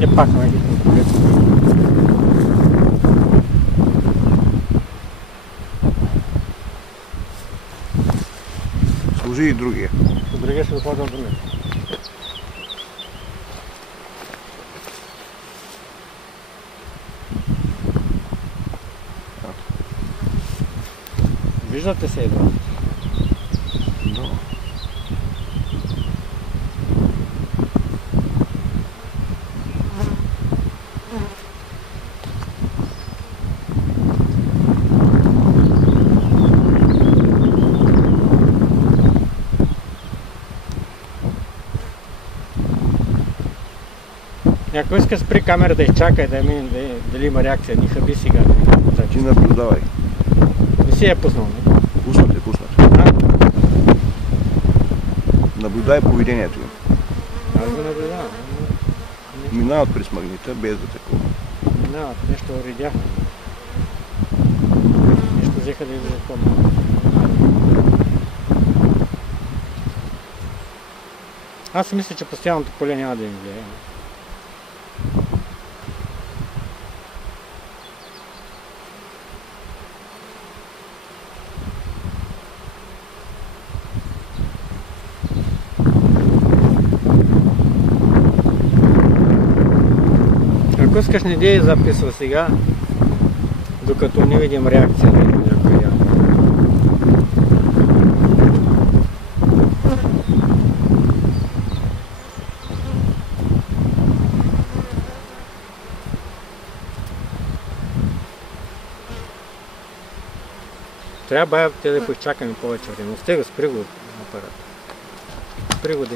Все пак, нали? Служи и другия. Другия ще допълням другия. Виждате се едва? Да. Ако иска спри камера да изчака и да мине, дали има реакция, ни хаби сега. Ти наблюдавай. Не си я пуснал, не? Пуснате. А? Наблюдай поведението им. Аз го наблюдавам. Минават през магнита без да такова. Минават, нещо уредяха. Нещо взеха да иззакомат. Аз си мисля, че постоянното поле няма да им влияе. Ако искаш, не дей записва сега, докато не видим реакция на някой яд. Трябва бая те да поизчакаме повече време. Спри го апарат. Спри го да